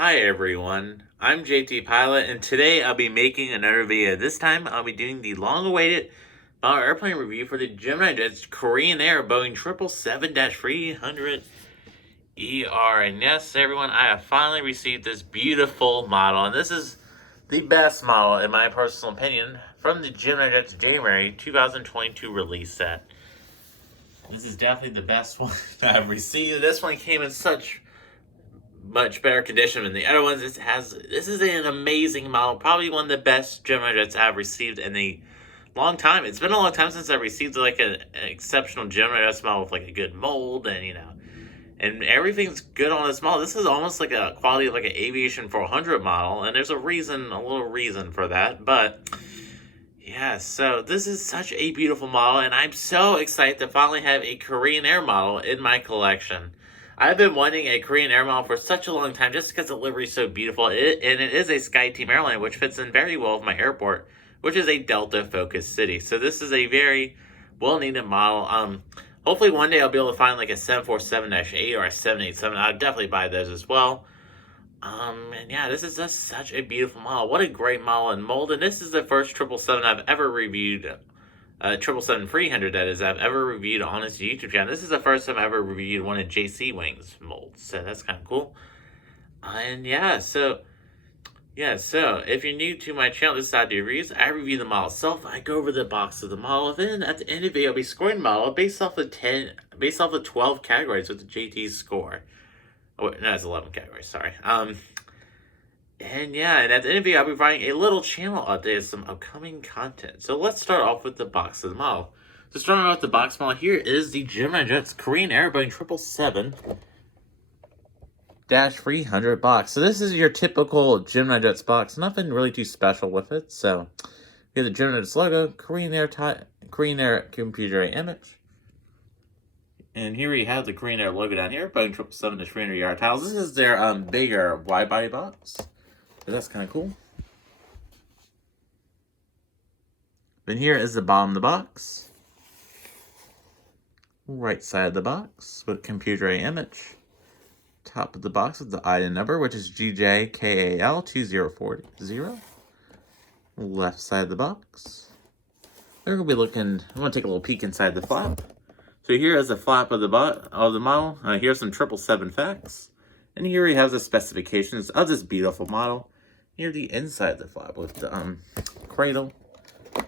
Hi everyone, I'm JT Pilot, and today I'll be making another video. This time I'll be doing the long-awaited model airplane review for the Gemini Jet's Korean Air Boeing 777-300ER. And yes, everyone, I have finally received this beautiful model, and this is the best model, in my personal opinion, from the Gemini Jet's January 2022 release set. This is definitely the best one I've received. This one came in such much better condition than the other ones. This is an amazing model, probably one of the best Gemini Jets I've received in a long time. It's been a long time since I received like an exceptional Gemini Jets model with like a good mold and everything's good on this model. This is almost like a quality of like an Aviation 400 model, and there's a little reason for that, but yeah, so this is such a beautiful model, and I'm so excited to finally have a Korean Air model in my collection. I've been wanting a Korean Air model for such a long time just because the livery is so beautiful. And it is a SkyTeam airline, which fits in very well with my airport, which is a Delta-focused city. So this is a very well-needed model. Hopefully one day I'll be able to find like a 747-8 or a 787. I'll definitely buy those as well. And yeah, this is just such a beautiful model. What a great model and mold. And this is the first 777 I've ever reviewed. 777-300 that is, I've ever reviewed on this YouTube channel. This is the first time I ever reviewed one of JC Wings molds, so that's kind of cool. And so if you're new to my channel, this is how I do reviews. I review the model itself, I go over the box of the model, then at the end of the video I'll be scoring the model based off of 12 categories with the JT score. Oh, no, it's 11 categories, sorry. And at the end of the video, I'll be providing a little channel update of some upcoming content. So let's start off with the box of the model. So starting off with the box model, here is the Gemini Jet's Korean Air Boeing 777-300 box. So this is your typical Gemini Jet's box. Nothing really too special with it. So you have the Gemini Jet's logo, Korean Air computer image. And here we have the Korean Air logo down here, Boeing 777-300ER tiles. This is their bigger wide-body box. So that's kind of cool. Then here is the bottom of the box. Right side of the box with computer image. Top of the box with the item number, which is GJKAL2040. Left side of the box. We're going to be looking, I'm going to take a little peek inside the flap. So here is the flap of the model. Here's some 777 facts. And here we have the specifications of this beautiful model. Here's the inside of the flap with the cradle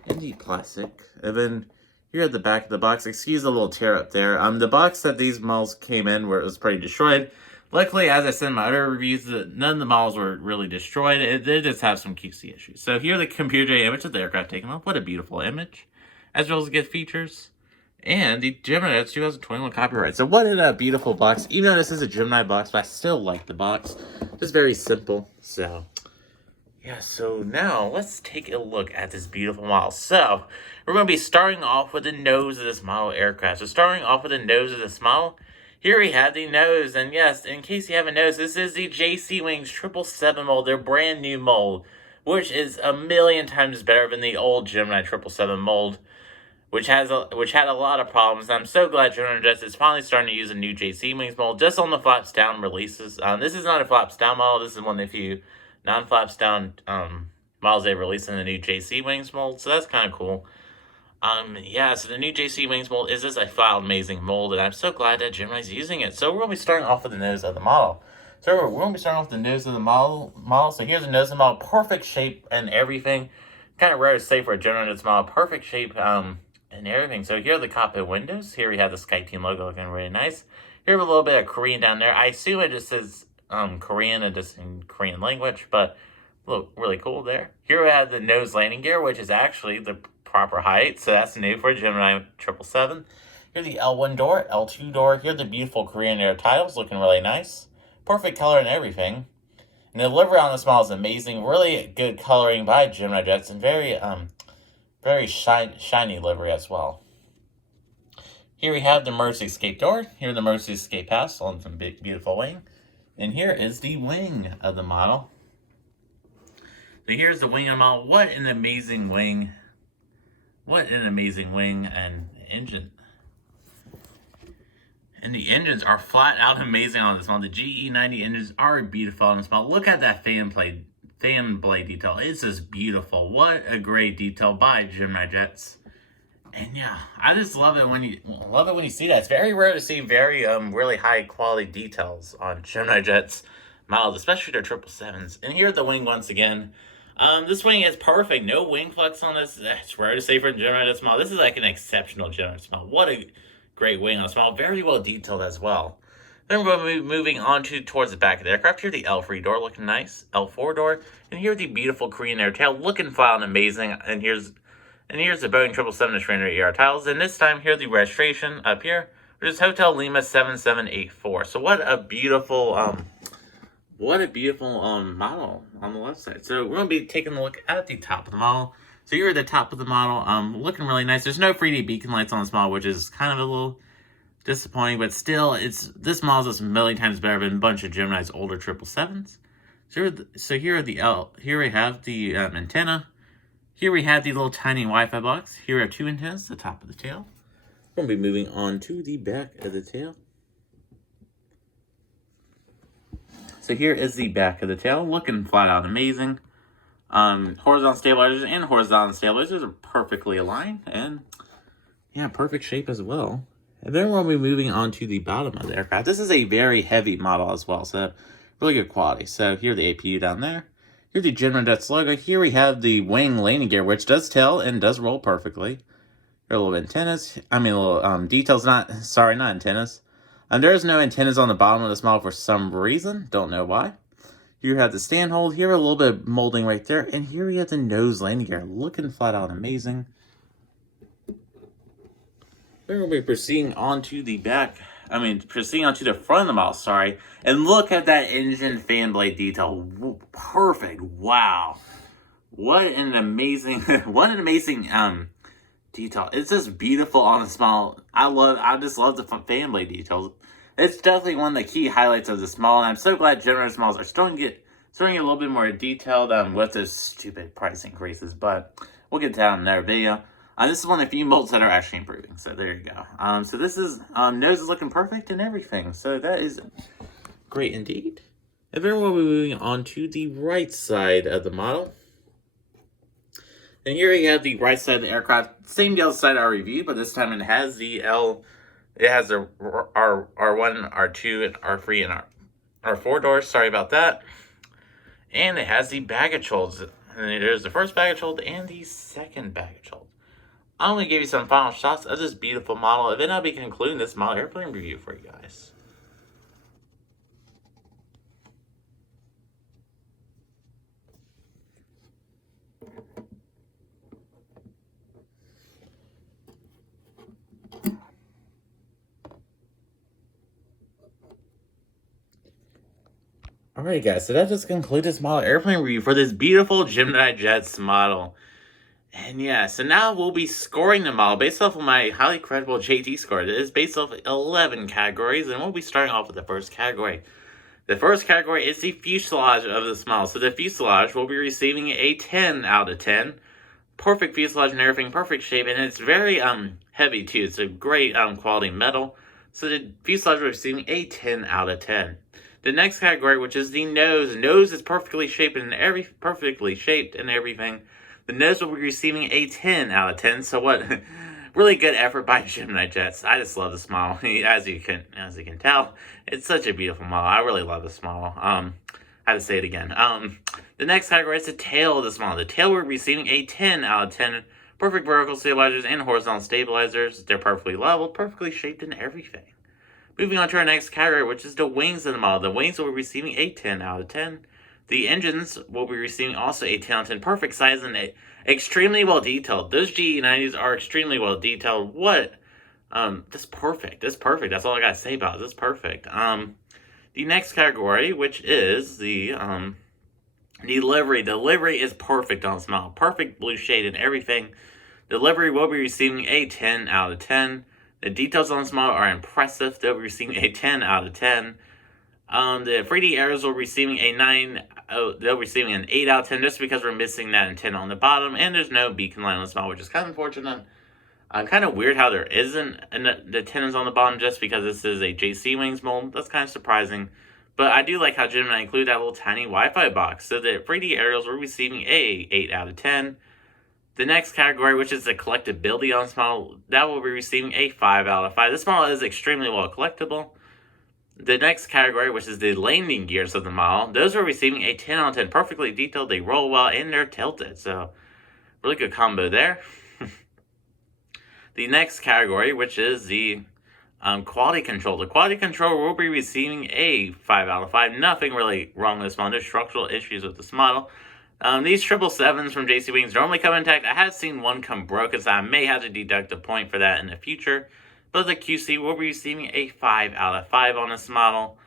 and the plastic. And then here at the back of the box, excuse the little tear up there. The box that these models came in where it was pretty destroyed. Luckily, as I said in my other reviews, none of the models were really destroyed. They just have some QC issues. So here's the computer image of the aircraft taken off. What a beautiful image. As well as good features. And the Gemini Jet's 2021 copyright. So what a beautiful box. Even though this is a Gemini box, but I still like the box. Just very simple. So so now let's take a look at this beautiful model. So we're going to be starting off with the nose of this model aircraft. So starting off with the nose of this model, here we have the nose. And yes, in case you haven't noticed, this is the JC Wings 777 mold, their brand new mold, which is a million times better than the old Gemini 777 mold, which had a lot of problems. I'm so glad Gemini Jets is finally starting to use a new JC Wings mold just on the flaps down releases. This is not a flaps down model. This is one of the few non-flaps down models they released in the new JC Wings mold. So that's kind of cool. So the new JC Wings mold is just a flat amazing mold, and I'm so glad that Gemini's using it. So we're going to be starting off with the nose of the model. So we're going to be starting off with the nose of the model. So here's the nose of the model. Perfect shape and everything. Kind of rare to say for a Gemini Jets model. Perfect shape and everything. So here are the cockpit windows. Here we have the SkyTeam logo looking really nice. Here we have a little bit of Korean down there. I assume it just says Korean and just in Korean language, but look really cool there. Here we have the nose landing gear, which is actually the proper height. So that's new for Gemini 777. Here's the L1 door, L2 door. Here are the beautiful Korean Air titles looking really nice. Perfect color and everything. And the livery on this model is amazing. Really good coloring by Gemini Jets and very shiny livery as well. Here we have the emergency escape door. Here the emergency escape pass on some big beautiful wing. And here is the wing of the model. So here's the wing of the model. What an amazing wing. What an amazing wing and engine. And the engines are flat out amazing on this model. The GE90 engines are beautiful on this model. Look at that fan blade detail. It's just beautiful. What a great detail by Gemini Jets. And yeah, I just love it when you see that. It's very rare to see very really high quality details on Gemini Jets models, especially their 777s. And here at the wing once again. This wing is perfect. No wing flex on this. It's rare to say for a Gemini Jets model. This is like an exceptional Gemini Jets model. What a great wing on this model. Very well detailed as well. Then we're going to be moving on towards the back of the aircraft. Here the L3 door looking nice. L4 door. And here the beautiful Korean air tail looking flat and amazing. And here's the Boeing 777-300ER tiles. And this time here the registration up here, which is Hotel Lima 7784. So what a beautiful model on the left side. So we're going to be taking a look at the top of the model. So here at the top of the model, looking really nice. There's no 3D beacon lights on this model, which is kind of a little disappointing, but still, this model is just a million times better than a bunch of Gemini's older 777s. So here we have the antenna. Here we have the little tiny Wi-Fi box. Here we have two antennas, the top of the tail. We're going to be moving on to the back of the tail. So here is the back of the tail, looking flat out amazing. Horizontal stabilizers are perfectly aligned, and yeah, perfect shape as well. And then we'll be moving on to the bottom of the aircraft. This is a very heavy model as well, so really good quality. So here the APU down there. Here's the Gemini Jets logo. Here we have the wing landing gear, which does tail and does roll perfectly. Here are little antennas. Details. Not antennas. There is no antennas on the bottom of this model for some reason. Don't know why. Here you have the stand hold. Here a little bit of molding right there. And here we have the nose landing gear. Looking flat out amazing. Then we'll be proceeding onto the front of the model, sorry. And look at that engine fan blade detail. Perfect. Wow. What an amazing detail. It's just beautiful on this model. I just love the fan blade details. It's definitely one of the key highlights of this model, and I'm so glad Gemini models are starting to get a little bit more detailed with those stupid price increases, but we'll get to that in another video. This is one of the few molds that are actually improving, so there you go. So this is, nose is looking perfect and everything, so that is great indeed. And then we'll be moving on to the right side of the model. And here we have the right side of the aircraft, same deal side I reviewed, but this time it has the R1, R2, and R3, and R4 doors. Sorry about that. And it has the baggage holds. And there's the first baggage hold and the second baggage hold. I'm going to give you some final shots of this beautiful model, and then I'll be concluding this model airplane review for you guys. Alright guys, so that just concludes this model airplane review for this beautiful Gemini Jets model. And yeah, so now we'll be scoring the model based off of my highly credible JT score. It is based off of 11 categories, and we'll be starting off with the first category. The first category is the fuselage of this model. So the fuselage will be receiving a 10 out of 10. Perfect fuselage and everything, perfect shape, and it's very heavy too. It's a great quality metal. So the fuselage will be receiving a 10 out of 10. The next category, which is the nose. Nose is perfectly shaped and everything. The nose will be receiving a 10 out of 10. So what? Really good effort by Gemini Jets. I just love this model. As you can tell, it's such a beautiful model. I really love this model. I had to say it again. The next category is the tail of this model. The tail will be receiving a 10 out of 10. Perfect vertical stabilizers and horizontal stabilizers. They're perfectly leveled, perfectly shaped, and everything. Moving on to our next category, which is the wings of the model. The wings will be receiving a 10 out of 10. The engines will be receiving also a 10 out of 10. Perfect size and extremely well detailed. Those GE90s are extremely well detailed. What? That's perfect. That's perfect. That's all I gotta say about it. That's perfect. The next category, which is the livery. The livery is perfect on this model. Perfect blue shade and everything. The livery will be receiving a 10 out of 10. The details on this model are impressive. They'll be receiving a 10 out of 10. The 3D arrows will be receiving a 9. They'll be receiving an 8 out of 10 just because we're missing that antenna on the bottom, and there's no beacon light on this model, which is kind of unfortunate. Kind of weird how there isn't the tenons on the bottom just because this is a JC Wings mold. That's kind of surprising. But I do like how Gemini included that little tiny Wi-Fi box. So the 3D aerials were receiving a 8 out of 10. The next category, which is the collectability on this model, that will be receiving a 5 out of 5. This model is extremely well collectible. The next category, which is the landing gears of the model, those are receiving a 10 out of 10. Perfectly detailed, they roll well, and they're tilted. So, really good combo there. The next category, which is the quality control. The quality control will be receiving a 5 out of 5. Nothing really wrong with this model. There's structural issues with this model. These 777s from JC Wings normally come intact. I have seen one come broken, so I may have to deduct a point for that in the future. But the QC will be receiving a 5 out of 5 on this model.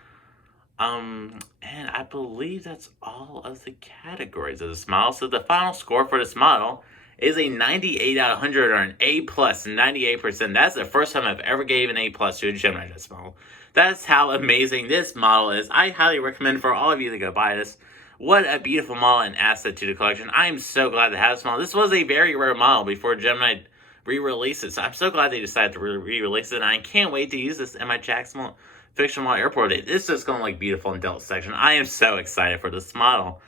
And I believe that's all of the categories of this model. So the final score for this model is a 98 out of 100, or an A+, 98%. That's the first time I've ever gave an A+ to a Gemini Jets model. That's how amazing this model is. I highly recommend for all of you to go buy this. What a beautiful model and asset to the collection. I am so glad to have this model. This was a very rare model before Gemini re-released it, so I'm so glad they decided to re-release it, and I can't wait to use this in my Jacksonville Fictional airport. It's just going to look beautiful in Delta section. I am so excited for this model.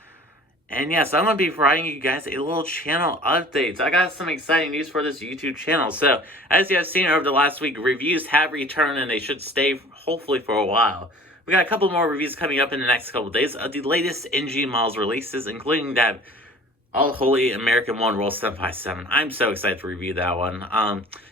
And yes, I'm going to be providing you guys a little channel update. So I got some exciting news for this YouTube channel. So, as you have seen over the last week, reviews have returned and they should stay hopefully for a while. We got a couple more reviews coming up in the next couple of days of the latest NG models releases, including that All Holy American One Roll 757. I'm so excited to review that one.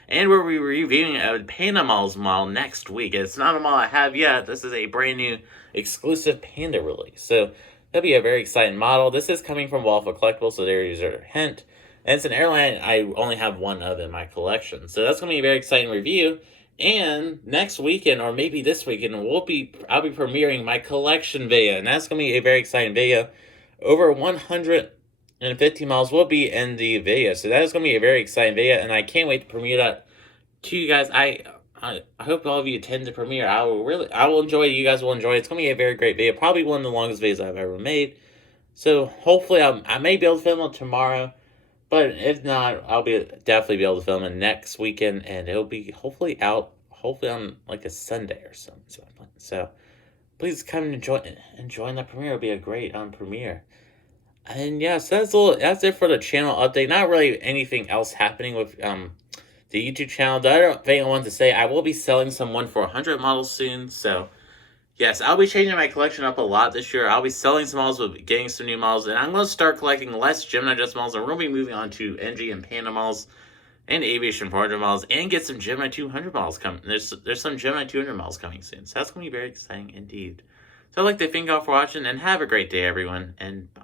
And we'll be reviewing a Panda Models model next week. It's not a model I have yet. This is a brand new exclusive Panda release. So, that'll be a very exciting model. This is coming from Waffle Collectibles, so there's your hint. And it's an airline I only have one of in my collection. So that's going to be a very exciting review. And next weekend, or maybe this weekend, I'll be premiering my collection video. And that's going to be a very exciting video. Over 150 miles will be in the video. So that is going to be a very exciting video. And I can't wait to premiere that to you guys. I hope all of you attend the premiere. I will enjoy it. You guys will enjoy it. It's going to be a very great video. Probably one of the longest videos I've ever made. So hopefully I may be able to film it tomorrow. But if not, I'll definitely be able to film it next weekend. And it'll be hopefully out on like a Sunday or something. So please come and join that premiere. It'll be a great premiere. And yeah, so that's it for the channel update. Not really anything else happening with the YouTube channel. The other thing I wanted to say, I will be selling some 1 for 100 models soon. So, yes, I'll be changing my collection up a lot this year. I'll be selling some models, but getting some new models. And I'm going to start collecting less Gemini Jets models. And we're going to be moving on to NG and Panda models and Aviation 400 models. And get some Gemini 200 models coming. There's some Gemini 200 models coming soon. So that's going to be very exciting indeed. So I'd like to thank you all for watching. And have a great day, everyone. And bye.